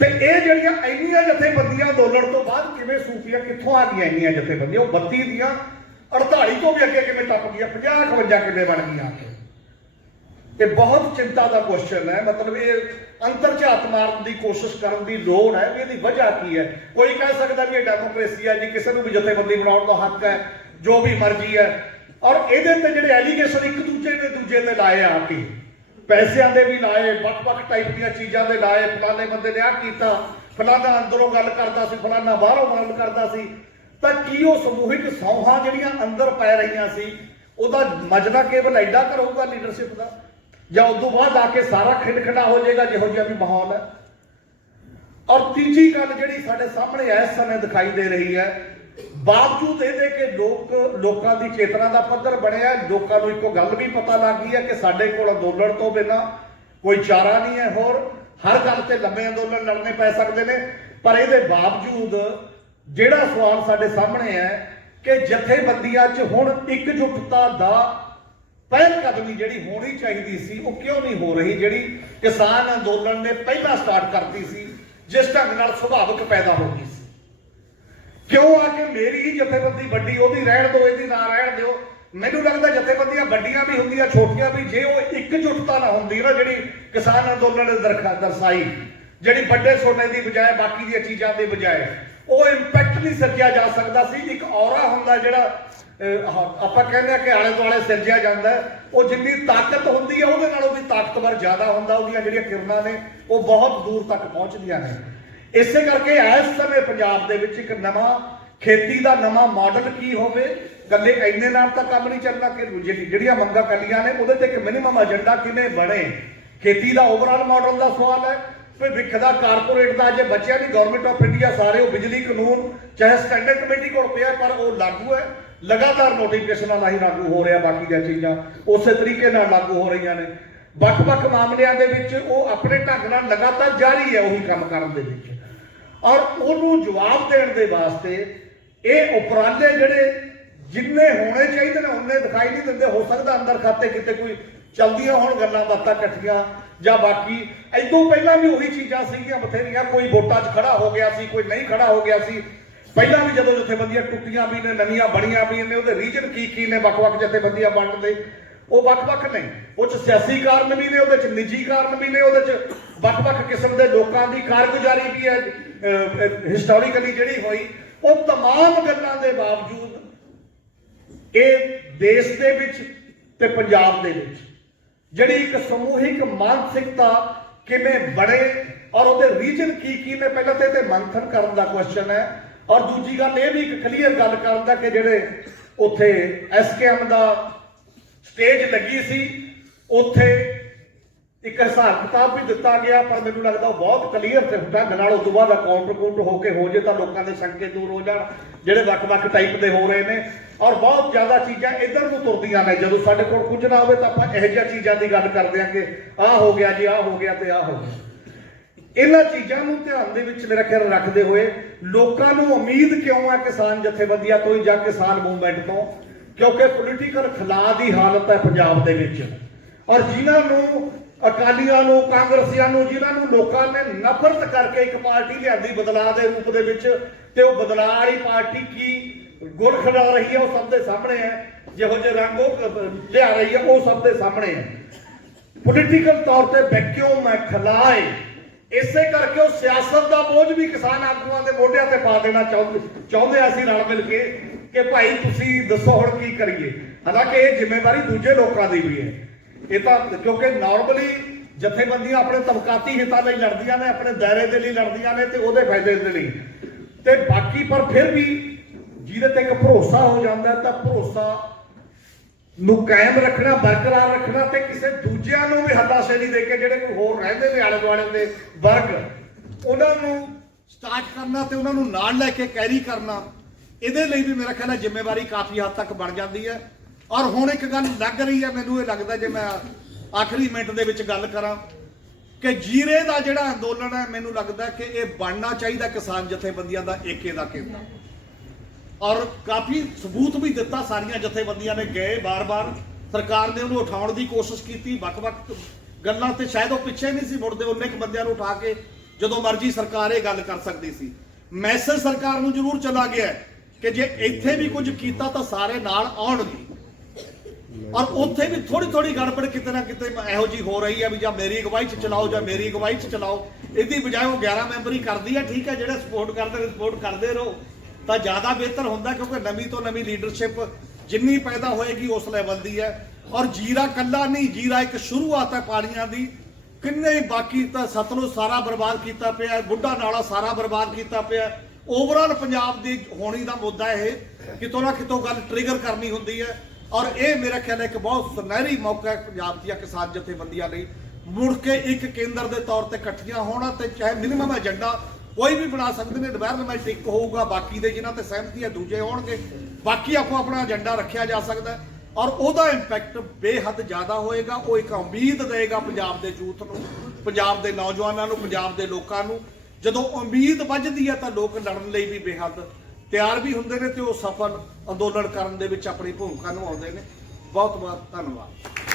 ਤੇ ਇਹ ਜਿਹੜੀਆਂ ਇੰਨੀਆਂ ਜਥੇਬੰਦੀਆਂ ਅੰਦੋਲਨ ਤੋਂ ਬਾਅਦ ਕਿਵੇਂ ਸੂਫੀਆਂ ਕਿੱਥੋਂ ਆ ਗਈਆਂ ਇੰਨੀਆਂ ਜਥੇਬੰਦੀਆਂ? ਉਹ 32 ਦੀਆਂ 48 ਤੋਂ ਵੀ ਅੱਗੇ ਕਿਵੇਂ ਟੱਪ ਗਈਆਂ, 50-51 ਕਿਵੇਂ ਬਣ ਗਈਆਂ? ਇਹ ਬਹੁਤ ਚਿੰਤਾ ਦਾ ਕੁਐਸਚਨ ਹੈ। ਮਤਲਬ ਇਹ ਅੰਤਰਝਾਤ ਮਾਰਨ ਦੀ ਕੋਸ਼ਿਸ਼ ਕਰਨ ਦੀ ਲੋੜ ਹੈ ਵੀ ਇਹਦੀ ਵਜ੍ਹਾ ਕੀ ਹੈ। ਕੋਈ ਕਹਿ ਸਕਦਾ ਵੀ ਇਹ ਡੈਮੋਕ੍ਰੇਸੀ ਹੈ ਜੀ, ਕਿਸੇ ਨੂੰ ਵੀ ਜਥੇਬੰਦੀ ਬਣਾਉਣ ਦਾ ਹੱਕ ਹੈ, ਜੋ ਵੀ ਮਰਜ਼ੀ ਹੈ। ਔਰ ਇਹਦੇ ਤੇ ਜਿਹੜੇ ਐਲੀਗੇਸ਼ਨ ਇੱਕ ਦੂਜੇ ਤੇ ਲਾਏ ਆ ਕੇ, ਪੈਸਿਆਂ ਦੇ ਵੀ ਲਾਏ, ਵੱਖ-ਵੱਖ ਟਾਈਪ ਦੀਆਂ ਚੀਜ਼ਾਂ ਦੇ ਲਾਏ, ਫਲਾਣੇ ਬੰਦੇ ਨੇ ਆਹ ਕੀਤਾ, ਫਲਾਣਾ ਅੰਦਰੋਂ ਗੱਲ ਕਰਦਾ ਸੀ, ਫਲਾਣਾ ਬਾਹਰੋਂ ਗੱਲ ਕਰਦਾ ਸੀ। ਤਾਂ ਕੀ ਉਹ ਸਮੂਹਿਕ ਸੌਹਾਂ ਜਿਹੜੀਆਂ ਅੰਦਰ ਪੈ ਰਹੀਆਂ ਸੀ ਉਹਦਾ ਮਜਦਾ ਕੇਵਲ ਐਡਾ ਕਰੂਗਾ ਲੀਡਰਸ਼ਿਪ ਦਾ, ਜਾਂ ਉਦੋਂ ਬਾਅਦ ਆ ਕੇ ਸਾਰਾ ਖਿੰਡ-ਖਿੰਡਾ ਹੋ ਜਾਏਗਾ ਜਿਹੋ ਜਿਹਾ ਵੀ ਮਾਹੌਲ ਹੈ? ਔਰ ਤੀਜੀ ਗੱਲ ਜਿਹੜੀ ਸਾਡੇ ਸਾਹਮਣੇ ਇਸ ਸਮੇਂ ਦਿਖਾਈ ਦੇ ਰਹੀ ਹੈ, ਬਾਵਜੂਦ ਇਹਦੇ ਕਿ ਲੋਕਾਂ ਦੀ ਚੇਤਨਾ ਦਾ ਪੱਧਰ ਬਣਿਆ, ਲੋਕਾਂ ਨੂੰ ਇੱਕੋ ਗੱਲ ਵੀ ਪਤਾ ਲੱਗ ਗਈ ਹੈ ਕਿ ਸਾਡੇ ਕੋਲ ਅੰਦੋਲਨ ਤੋਂ ਬਿਨਾਂ ਕੋਈ ਚਾਰਾ ਨਹੀਂ ਹੈ, ਹੋਰ ਹਰ ਗੱਲ ਤੇ ਲੰਮੇ ਅੰਦੋਲਨ ਲੜਨੇ ਪੈ ਸਕਦੇ ਨੇ। ਪਰ ਇਹਦੇ ਬਾਵਜੂਦ ਜਿਹੜਾ ਸਵਾਲ ਸਾਡੇ ਸਾਹਮਣੇ ਹੈ ਕਿ ਜਥੇਬੰਦੀਆਂ 'ਚ ਹੁਣ ਇਕਜੁੱਟਤਾ ਦਾ ਪਹਿਲ ਕਦਮੀ ਜਿਹੜੀ ਹੋਣੀ ਚਾਹੀਦੀ ਸੀ ਉਹ ਕਿਉਂ ਨਹੀਂ ਹੋ ਰਹੀ, ਜਿਹੜੀ ਕਿਸਾਨ ਅੰਦੋਲਨ ਨੇ ਪਹਿਲਾਂ ਸਟਾਰਟ ਕਰਤੀ ਸੀ, ਜਿਸ ਢੰਗ ਨਾਲ ਸੁਭਾਵਿਕ ਪੈਦਾ ਹੋ ਗਈ ਸੀ। ਕਿਉਂ ਆ ਕਿ ਮੇਰੀ ਹੀ ਜਥੇਬੰਦੀ ਵੱਡੀ, ਉਹਦੀ ਰਹਿਣ ਦਿਓ, ਇਹਦੀ ਨਾ ਰਹਿਣ ਦਿਓ। ਮੈਨੂੰ ਲੱਗਦਾ ਜਥੇਬੰਦੀਆਂ ਵੱਡੀਆਂ ਵੀ ਹੁੰਦੀਆਂ, ਛੋਟੀਆਂ ਵੀ, ਜੇ ਉਹ ਇਕਜੁੱਟਤਾ ਨਾ ਹੁੰਦੀ ਨਾ ਜਿਹੜੀ ਕਿਸਾਨ ਅੰਦੋਲਨ ਨੇ ਦਰਸਾਈ, ਜਿਹੜੀ ਵੱਡੇ ਛੋਟੇ ਦੀ ਬਜਾਏ ਬਾਕੀ ਦੀਆਂ ਚੀਜ਼ਾਂ ਦੇ ਬਜਾਏ, ਉਹ ਇੰਪੈਕਟ ਨਹੀਂ ਸਿਰਜਿਆ ਜਾ ਸਕਦਾ ਸੀ। ਇੱਕ ਔਰਾ ਹੁੰਦਾ ਜਿਹੜਾ ਆਪਾਂ ਕਹਿੰਦੇ ਆ ਕਿ ਆਲੇ ਦੁਆਲੇ ਸਿਰਜਿਆ ਜਾਂਦਾ, ਉਹ ਜਿੰਨੀ ਤਾਕਤ ਹੁੰਦੀ ਹੈ ਉਹਦੇ ਨਾਲ ਉਹਦੀ ਤਾਕਤਵਰ ਜ਼ਿਆਦਾ ਹੁੰਦਾ, ਉਹਦੀਆਂ ਜਿਹੜੀਆਂ ਕਿਰਨਾਂ ਨੇ ਉਹ ਬਹੁਤ ਦੂਰ ਤੱਕ ਪਹੁੰਚਦੀਆਂ ਨੇ। ਇਸੇ ਕਰਕੇ ਇਸ ਸਮੇਂ ਪੰਜਾਬ ਦੇ ਵਿੱਚ ਇੱਕ ਨਵਾਂ ਖੇਤੀ ਦਾ ਨਵਾਂ ਮਾਡਲ ਕੀ ਹੋਵੇ, ਕੱਲੇ ਇੰਨੇ ਨਾਲ ਤਾਂ ਕੰਮ ਨਹੀਂ ਚੱਲਣਾ ਕਿ ਜਿਹੜੀਆਂ ਮੰਗਾਂ ਕੱਲੀਆਂ ਨੇ ਉਹਦੇ ਤੇ ਇੱਕ ਮਿਨੀਮਮ ਏਜੰਡਾ ਕਿਵੇਂ ਬਣੇ। ਖੇਤੀ ਦਾ ਓਵਰਆਲ ਮਾਡਲ ਦਾ ਸਵਾਲ ਹੈ, ਭਵਿੱਖ ਦਾ ਕਾਰਪੋਰੇਟ ਦਾ। ਜੇ ਬੱਚਿਆਂ ਦੀ ਗਵਰਨਮੈਂਟ ਆਫ ਇੰਡੀਆ ਸਾਰੇ ਉਹ ਬਿਜਲੀ ਕਾਨੂੰਨ ਚਾਹੇ ਸਟੈਂਡਰਡ ਕਮੇਟੀ ਕੋਲ ਪਿਆ, ਪਰ ਉਹ ਲਾਗੂ ਹੈ, ਲਗਾਤਾਰ ਨੋਟੀਫਿਕੇਸ਼ਨਾਂ ਨਾਲ ਹੀ ਲਾਗੂ ਹੋ ਰਿਹਾ, ਬਾਕੀ ਦੀਆਂ ਚੀਜ਼ਾਂ ਉਸੇ ਤਰੀਕੇ ਨਾਲ ਲਾਗੂ ਹੋ ਰਹੀਆਂ ਨੇ। ਵੱਖ-ਵੱਖ ਮਾਮਲਿਆਂ ਦੇ ਵਿੱਚ ਉਹ ਆਪਣੇ ਢੰਗ ਨਾਲ ਲਗਾਤਾਰ ਜਾਰੀ ਹੈ ਉਹੀ ਕੰਮ ਕਰਨ ਦੇ ਵਿੱਚ। ਔਰ ਉਹਨੂੰ ਜਵਾਬ ਦੇਣ ਦੇ ਵਾਸਤੇ ਇਹ ਉਪਰਾਲੇ ਜਿਹੜੇ ਜਿੰਨੇ ਹੋਣੇ ਚਾਹੀਦੇ ਨੇ ਉਹਨੇ ਦਿਖਾਈ ਨਹੀਂ ਦਿੰਦੇ। ਹੋ ਸਕਦਾ ਅੰਦਰ ਖਾਤੇ ਕਿਤੇ ਕੋਈ ਚਲਦੀਆਂ ਹੋਣ ਗੱਲਾਂ ਬਾਤਾਂ ਇਕੱਠੀਆਂ, ਜਾਂ ਬਾਕੀ ਇਦੋਂ ਪਹਿਲਾਂ ਵੀ ਉਹੀ ਚੀਜ਼ਾਂ ਸੀਗੀਆਂ ਬਥੇਰੀਆਂ। ਕੋਈ ਵੋਟਾਂ 'ਚ ਖੜਾ ਹੋ ਗਿਆ ਸੀ, ਕੋਈ ਨਹੀਂ ਖੜਾ ਹੋ ਗਿਆ ਸੀ। ਪਹਿਲਾਂ ਵੀ ਜਦੋਂ ਜਥੇਬੰਦੀਆਂ ਟੁੱਟੀਆਂ ਵੀ ਨੇ, ਨਵੀਆਂ ਬਣੀਆਂ ਵੀ ਨੇ, ਉਹਦੇ ਰੀਜਨ ਕੀ ਨੇ, ਵੱਖ-ਵੱਖ ਜਥੇਬੰਦੀਆਂ ਬਣਨ ਦੇ ਉਹ ਵੱਖ-ਵੱਖ ਨੇ। ਉਹ 'ਚ ਸਿਆਸੀ ਕਾਰਨ ਵੀ ਨੇ, ਉਹਦੇ 'ਚ ਨਿੱਜੀ ਕਾਰਨ ਵੀ ਨੇ, ਉਹਦੇ 'ਚ ਵੱਖ-ਵੱਖ ਕਿਸਮ ਦੇ ਲੋਕਾਂ ਦੀ ਕਾਰਗੁਜ਼ਾਰੀ ਵੀ ਹੈ ਹਿਸਟੋਰੀਕਲੀ ਜਿਹੜੀ ਹੋਈ। ਉਹ तमाम ਗੱਲਾਂ ਦੇ ਬਾਵਜੂਦ ਇਹ ਦੇਸ਼ ਦੇ ਵਿੱਚ ਤੇ ਪੰਜਾਬ ਦੇ ਵਿੱਚ ਜਿਹੜੀ ਇੱਕ ਸਮੂਹਿਕ ਮਾਨਸਿਕਤਾ ਕਿਵੇਂ ਬਣੇ ਔਰ ਉਹਦੇ ਰੀਜਨ ਕੀ ਨੇ, ਪਹਿਲਾਂ ਤੇ ਇਹਦੇ ਮੰਥਨ ਕਰਨ ਦਾ ਕੁਐਸਚਨ ਹੈ। ਔਰ ਦੂਜੀ ਗੱਲ ਇਹ ਵੀ ਇੱਕ ਕਲੀਅਰ ਗੱਲ ਕਰਨ ਦਾ ਕਿ ਜਿਹੜੇ ਉੱਥੇ SKM ਦਾ ਸਟੇਜ ਲੱਗੀ ਸੀ, ਉੱਥੇ ਇੱਕ ਹਿਸਾਬ ਕਿਤਾਬ ਵੀ ਦਿੱਤਾ ਗਿਆ, ਪਰ ਮੈਨੂੰ ਲੱਗਦਾ ਉਹ ਬਹੁਤ ਕਲੀਅਰ ਤੇ ਢੰਗ ਨਾਲ ਉਸ ਤੋਂ ਬਾਅਦ ਅਕਾਊਂਟ ਹੋ ਕੇ ਹੋ ਜੇ ਤਾਂ ਲੋਕਾਂ ਦੇ ਸ਼ੰਕੇ ਦੂਰ ਹੋ ਜਾਣ ਜਿਹੜੇ ਵੱਖ-ਵੱਖ ਟਾਈਪ ਦੇ ਹੋ ਰਹੇ ਨੇ। ਔਰ ਬਹੁਤ ਜ਼ਿਆਦਾ ਚੀਜ਼ਾਂ ਇੱਧਰ ਨੂੰ ਤੁਰਦੀਆਂ ਨੇ। ਜਦੋਂ ਸਾਡੇ ਕੋਲ ਕੁਝ ਨਾ ਹੋਵੇ ਤਾਂ ਆਪਾਂ ਇਹੋ ਜਿਹੀਆਂ ਚੀਜ਼ਾਂ ਦੀ ਗੱਲ ਕਰਦੇ ਹਾਂ ਕਿ ਆਹ ਹੋ ਗਿਆ ਜੀ, ਆਹ ਹੋ ਗਿਆ ਤੇ ਆਹ ਹੋ ਗਿਆ। ਇਹਨਾਂ ਚੀਜ਼ਾਂ ਨੂੰ ਧਿਆਨ ਦੇ ਵਿੱਚ ਮੇਰਾ ਖਿਆਲ ਰੱਖਦੇ ਹੋਏ ਲੋਕਾਂ ਨੂੰ ਉਮੀਦ ਕਿਉਂ ਹੈ ਕਿਸਾਨ ਜਥੇਬੰਦੀਆਂ ਤੋਂ ਜਾਂ ਕਿਸਾਨ ਮੂਵਮੈਂਟ ਤੋਂ? ਕਿਉਂਕਿ ਪੋਲੀਟੀਕਲ ਖਲਾਅ ਦੀ ਹਾਲਤ ਹੈ ਪੰਜਾਬ ਦੇ ਵਿੱਚ। ਔਰ ਜਿਨ੍ਹਾਂ ਨੂੰ ਅਕਾਲੀਆਂ ਨੂੰ, ਕਾਂਗਰਸੀਆਂ ਨੂੰ, ਜਿਨ੍ਹਾਂ ਨੂੰ ਲੋਕਾਂ ਨੇ ਨਫ਼ਰਤ ਕਰਕੇ ਇੱਕ ਪਾਰਟੀ ਲਿਆਂਦੀ ਬਦਲਾਅ ਦੇ ਰੂਪ ਦੇ ਵਿੱਚ, ਤੇ ਉਹ ਬਦਲਾਅ ਵਾਲੀ ਪਾਰਟੀ ਕੀ ਗੁਲ ਖਿਲਾ ਰਹੀ ਹੈ ਉਹ ਸਭ ਦੇ ਸਾਹਮਣੇ ਹੈ। ਜਿਹੋ ਜਿਹੇ ਰੰਗ ਉਹ ਲਿਆ ਰਹੀ ਹੈ ਉਹ ਸਭ ਦੇ ਸਾਹਮਣੇ ਹੈ। ਪੋਲੀਟੀਕਲ ਤੌਰ ਤੇ ਵੈਕਿਊਮ ਹੈ, ਖਲਾਅ ਹੈ। ਇਸੇ ਕਰਕੇ ਉਹ ਸਿਆਸਤ ਦਾ ਬੋਝ ਵੀ ਕਿਸਾਨ ਆਗੂਆਂ ਦੇ ਮੋਢਿਆਂ ਤੇ ਪਾ ਦੇਣਾ ਚਾਹੁੰਦੇ ਅਸੀਂ ਰਲ ਮਿਲ ਕੇ। ਕਿ ਭਾਈ ਤੁਸੀਂ ਦੱਸੋ ਹੁਣ ਕੀ ਕਰੀਏ। ਹਾਲਾਂਕਿ ਇਹ ਜ਼ਿੰਮੇਵਾਰੀ ਦੂਜੇ ਲੋਕਾਂ ਦੀ ਵੀ ਹੈ। ਇਹ ਤਾਂ ਕਿਉਂਕਿ ਨਾਰਮਲੀ ਜਥੇਬੰਦੀਆਂ ਆਪਣੇ ਤਬਕਾਤੀ ਹਿੱਤਾਂ ਲਈ ਲੜਦੀਆਂ ਨੇ, ਆਪਣੇ ਦਾਇਰੇ ਦੇ ਲਈ ਲੜਦੀਆਂ ਨੇ ਤੇ ਉਹਦੇ ਫਾਇਦੇ ਦੇ ਲਈ, ਤੇ ਬਾਕੀ ਪਰ ਫਿਰ ਵੀ ਜਿਹਦੇ ਤੇ ਇੱਕ ਭਰੋਸਾ ਹੋ ਜਾਂਦਾ ਤਾਂ ਭਰੋਸਾ ਨੂੰ ਕਾਇਮ ਰੱਖਣਾ, ਬਰਕਰਾਰ ਰੱਖਣਾ ਤੇ ਕਿਸੇ ਦੂਜਿਆਂ ਨੂੰ ਵੀ ਹੱਲਾਸ਼ੇਰੀ ਦੇ ਕੇ ਜਿਹੜੇ ਕੋਈ ਹੋਰ ਰਹਿੰਦੇ ਨੇ ਆਲੇ ਦੁਆਲੇ ਦੇ ਵਰਗ, ਉਹਨਾਂ ਨੂੰ ਸਟਾਰਟ ਕਰਨਾ ਤੇ ਉਹਨਾਂ ਨੂੰ ਨਾਲ ਲੈ ਕੇ ਕੈਰੀ ਕਰਨਾ, ਇਹਦੇ ਲਈ ਵੀ ਮੇਰਾ ਖਿਆਲ ਹੈ ਜ਼ਿੰਮੇਵਾਰੀ ਕਾਫੀ ਹੱਦ ਤੱਕ ਬਣ ਜਾਂਦੀ ਹੈ। ਔਰ ਹੁਣ ਇੱਕ ਗੱਲ ਲੱਗ ਰਹੀ ਹੈ, ਮੈਨੂੰ ਇਹ ਲੱਗਦਾ ਜੇ ਮੈਂ ਆਖਰੀ ਮਿੰਟ ਦੇ ਵਿੱਚ ਗੱਲ ਕਰਾਂ ਕਿ ਜੀਰੇ ਦਾ ਜਿਹੜਾ ਅੰਦੋਲਨ ਹੈ, ਮੈਨੂੰ ਲੱਗਦਾ ਕਿ ਇਹ ਬਣਨਾ ਚਾਹੀਦਾ ਕਿਸਾਨ ਜਥੇਬੰਦੀਆਂ ਦਾ ਏਕੇ ਦਾ ਕੇਂਦਰ। ਔਰ ਕਾਫੀ ਸਬੂਤ ਵੀ ਦਿੱਤਾ ਸਾਰੀਆਂ ਜਥੇਬੰਦੀਆਂ ਨੇ, ਗਏ ਬਾਰ-ਬਾਰ, ਸਰਕਾਰ ਨੇ ਉਹਨੂੰ ਉਠਾਉਣ ਦੀ ਕੋਸ਼ਿਸ਼ ਕੀਤੀ ਵੱਖ-ਵੱਖ ਗੱਲਾਂ ਤੇ, ਸ਼ਾਇਦ ਉਹ ਪਿੱਛੇ ਨਹੀਂ ਸੀ ਮੁੜਦੇ, ਉਹਨੇ ਇੱਕ ਬੰਦਿਆਂ ਨੂੰ ਉਠਾ ਕੇ ਜਦੋਂ ਮਰਜ਼ੀ ਸਰਕਾਰ ਇਹ ਗੱਲ ਕਰ ਸਕਦੀ ਸੀ। ਮੈਸੇਜ ਸਰਕਾਰ ਨੂੰ ਜ਼ਰੂਰ ਚਲਾ ਗਿਆ ਕਿ ਜੇ ਇੱਥੇ ਵੀ ਕੁਝ ਕੀਤਾ ਤਾਂ ਸਾਰੇ ਨਾਲ ਆਉਣਗੇ। ਔਰ ਉੱਥੇ ਵੀ ਥੋੜੀ ਗੜਬੜ ਕਿਤੇ ਨਾ ਕਿਤੇ ਇਹੋ ਜੀ ਹੋ ਰਹੀ ਹੈ ਵੀ ਜਾਂ ਮੇਰੀ ਅਗਵਾਈ 'ਚ ਚਲਾਓ ਜਾਂ ਮੇਰੀ ਅਗਵਾਈ 'ਚ ਚਲਾਓ, ਇਹਦੀ ਬਜਾਏ ਉਹ 11 ਮੈਂਬਰੀ ਕਰਦੀ ਹੈ। ਠੀਕ ਹੈ, ਜਿਹੜੇ ਸਪੋਰਟ ਕਰਦੇ ਰਹੋ ਤਾਂ ਜ਼ਿਆਦਾ ਬਿਹਤਰ ਹੁੰਦਾ, ਕਿਉਂਕਿ ਨਵੀਂ ਤੋਂ ਨਵੀਂ ਲੀਡਰਸ਼ਿਪ ਜਿੰਨੀ ਪੈਦਾ ਹੋਏਗੀ ਉਸ ਲੈਵਲ ਦੀ ਹੈ। ਔਰ ਜੀਰਾ ਕੱਲਾ ਨਹੀਂ, ਜੀਰਾ ਇੱਕ ਸ਼ੁਰੂਆਤ ਹੈ ਪਾਣੀਆਂ ਦੀ, ਕਿੰਨੇ ਹੀ ਬਾਕੀ ਤਾਂ ਸਤਲੁਜ ਸਾਰਾ ਬਰਬਾਦ ਕੀਤਾ ਪਿਆ, ਬੁੱਢਾ ਨਾਲਾ ਸਾਰਾ ਬਰਬਾਦ ਕੀਤਾ ਪਿਆ। ਓਵਰਆਲ ਪੰਜਾਬ ਦੀ ਹੋਣੀ ਦਾ ਮੁੱਦਾ ਇਹ ਕਿਤੋਂ ਨਾ ਕਿਤੋਂ ਗੱਲ ਟ੍ਰਿਗਰ ਕਰਨੀ ਹੁੰਦੀ ਹੈ। ਔਰ ਇਹ ਮੇਰਾ ਖਿਆਲ ਹੈ ਇੱਕ ਬਹੁਤ ਸੁਨਹਿਰੀ ਮੌਕਾ ਹੈ ਪੰਜਾਬ ਦੀਆਂ ਕਿਸਾਨ ਜਥੇਬੰਦੀਆਂ ਲਈ, ਮੁੜ ਕੇ ਇੱਕ ਕੇਂਦਰ ਦੇ ਤੌਰ ਤੇ ਇਕੱਠੀਆਂ ਹੋਣਾ ਤੇ ਚਾਹੇ ਮਿਨੀਮਮ ਏਜੰਡਾ ਕੋਈ ਵੀ ਬਣਾ ਸਕਦੇ ਨੇ। ਡਿਵੈਲਪਮੈਂਟ ਇੱਕ ਹੋਊਗਾ, ਬਾਕੀ ਦੇ ਜਿਨ੍ਹਾਂ ਤੇ ਸਹਿਮਤੀ ਹੈ ਦੂਜੇ ਹੋਣਗੇ, ਬਾਕੀ ਆਪੋ ਆਪਣਾ ਏਜੰਡਾ ਰੱਖਿਆ ਜਾ ਸਕਦਾ ਔਰ ਉਹਦਾ ਇੰਪੈਕਟ ਬੇਹੱਦ ਜ਼ਿਆਦਾ ਹੋਏਗਾ। ਉਹ ਇੱਕ ਉਮੀਦ ਦੇਗਾ ਪੰਜਾਬ ਦੇ ਯੂਥ ਨੂੰ, ਪੰਜਾਬ ਦੇ ਨੌਜਵਾਨਾਂ ਨੂੰ, ਪੰਜਾਬ ਦੇ ਲੋਕਾਂ ਨੂੰ। ਜਦੋਂ ਉਮੀਦ ਵੱਜਦੀ ਹੈ ਤਾਂ ਲੋਕ ਲੜਨ ਲਈ ਵੀ ਬੇਹੱਦ ਤਿਆਰ ਵੀ ਹੁੰਦੇ ਨੇ ਤੇ ਉਹ ਸਫਲ ਅੰਦੋਲਨ ਕਰਨ ਦੇ ਵਿੱਚ ਆਪਣੀ ਭੂਮਿਕਾ ਨਿਭਾਉਂਦੇ ਨੇ। ਬਹੁਤ ਬਹੁਤ ਧੰਨਵਾਦ।